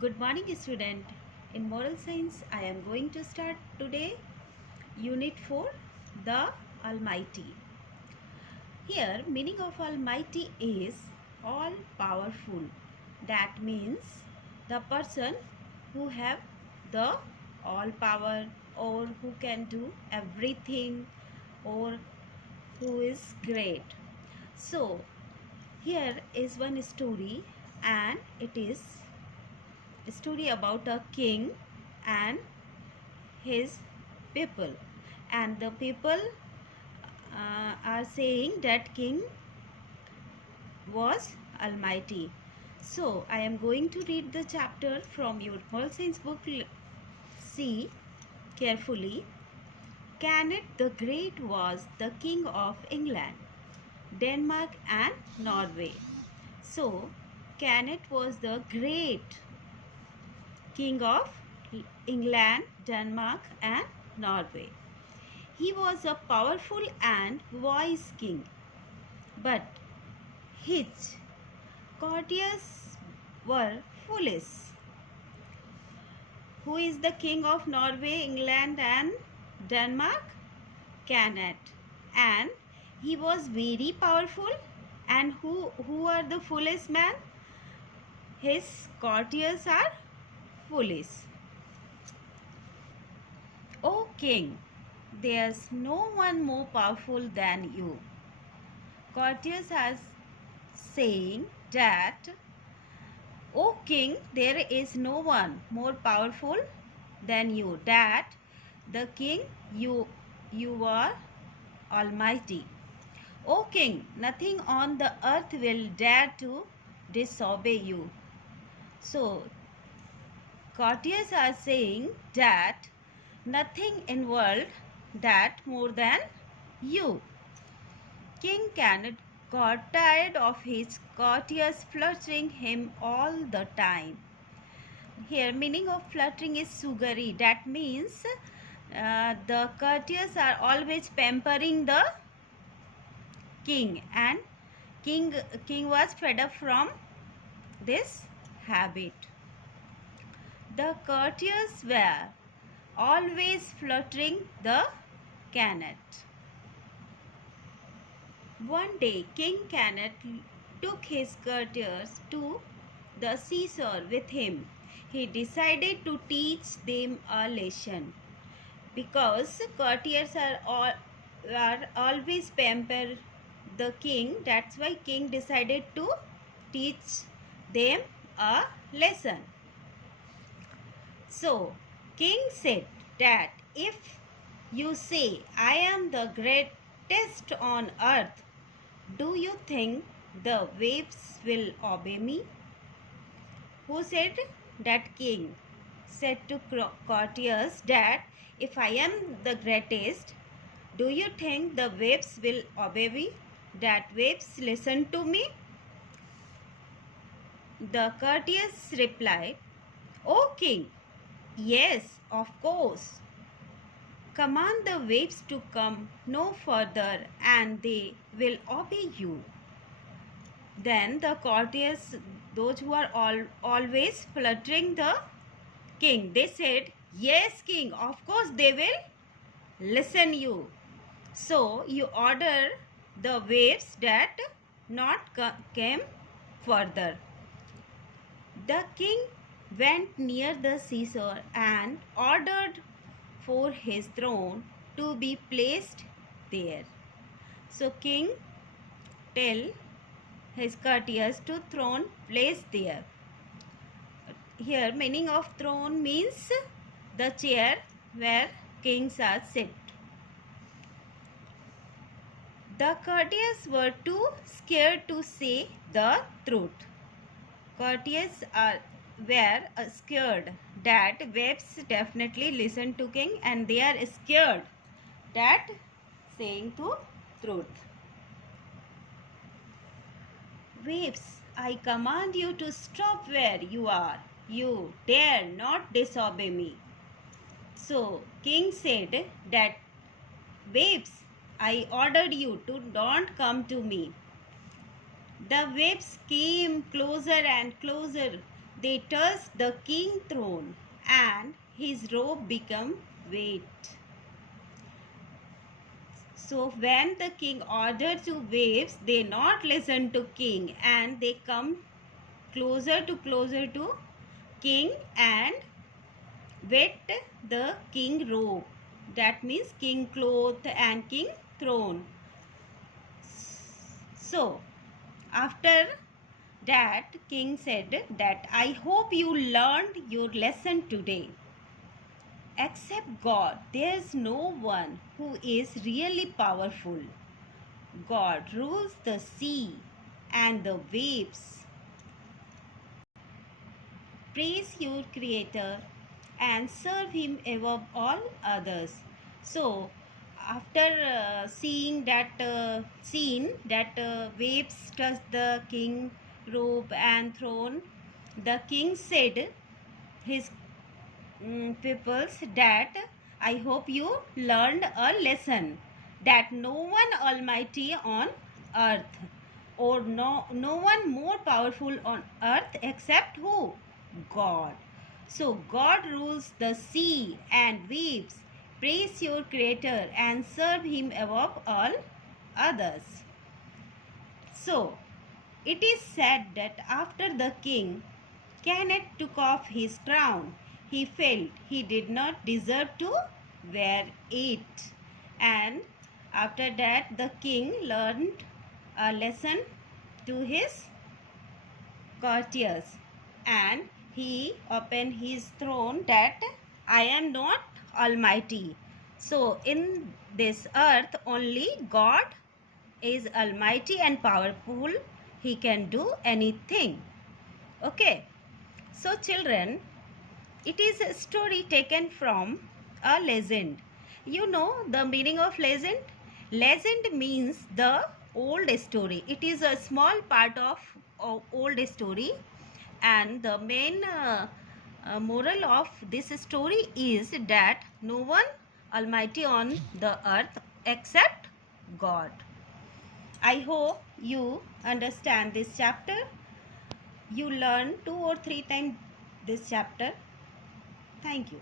Good morning, student. In moral science, I am going to start today Unit 4, the Almighty. Here, meaning of Almighty is all powerful. That means the person who have the all power or who can do everything or who is great. So, here is one story and it is a story about a king and his people, and the people are saying that king was almighty. So I am going to read the chapter from your moral science book. See carefully. Canute the Great was the king of England, Denmark and Norway. So Canute was the great king of England, Denmark and Norway. He was a powerful and wise king, but his courtiers were foolish. Who is the king of Norway, England and Denmark? Canute. And he was very powerful. And who are the foolish man? His courtiers are foolish. O king, there's no one more powerful than you. Courtiers are saying that, O king, there is no one more powerful than you. That the king, you are almighty. O king, nothing on the earth will dare to disobey you. So, courtiers are saying that nothing in world that more than you. King Canute got tired of his courtiers flattering him all the time. Here, meaning of flattering is sugary. That means the courtiers are always pampering the king, and king was fed up from this habit. The courtiers were always flattering the Canute. One day, King Canute took his courtiers to the seashore with him. He decided to teach them a lesson. Because courtiers are always pamper the king, that's why king decided to teach them a lesson. So, king said that if you say, I am the greatest on earth, do you think the waves will obey me? Who said that? King said to courtiers that if I am the greatest, do you think the waves will obey me? That waves listen to me? The courtiers replied, O king, yes, of course. Command the waves to come no further and they will obey you. Then the courtiers, those who are always flattering the king, they said, yes, king, of course they will listen you. So you order the waves that not came further. The king went near the seashore and ordered for his throne to be placed there. So king tell his courtiers to throne placed there. Here meaning of throne means the chair where kings are sit. The courtiers were too scared to say the truth. Courtiers were scared that waves definitely listen to king, and they are scared that saying the truth. Waves, I command you to stop where you are. You dare not disobey me. So king said that, waves, I ordered you to don't come to me. The waves came closer and closer they touched the king's throne, and his robe became wet. So when the king ordered to waves, they not listen to king, and they come closer to king and wet the king robe. That means king cloth and king throne. So after that, king said that I hope you learned your lesson today. Except God, there is no one who is really powerful. God rules the sea and the waves. Praise your Creator and serve Him above all others. So, after seeing that scene that waves touch the king robe and throne, the king said his peoples that I hope you learned a lesson that no one almighty on earth or no one more powerful on earth except who? God. So God rules the sea and waves. Praise your Creator and serve Him above all others. So it is said that after the king Kenneth took off his crown, he felt he did not deserve to wear it. And after that, the king learned a lesson to his courtiers, and he opened his throne that I am not almighty. So, in this earth, only God is almighty and powerful. He can do anything. Okay. So children, it is a story taken from a legend. You know the meaning of legend? Legend means the old story. It is a small part of old story, and the main moral of this story is that no one almighty on the earth except God. I hope you understand this chapter. You learn 2 or 3 times this chapter. Thank you.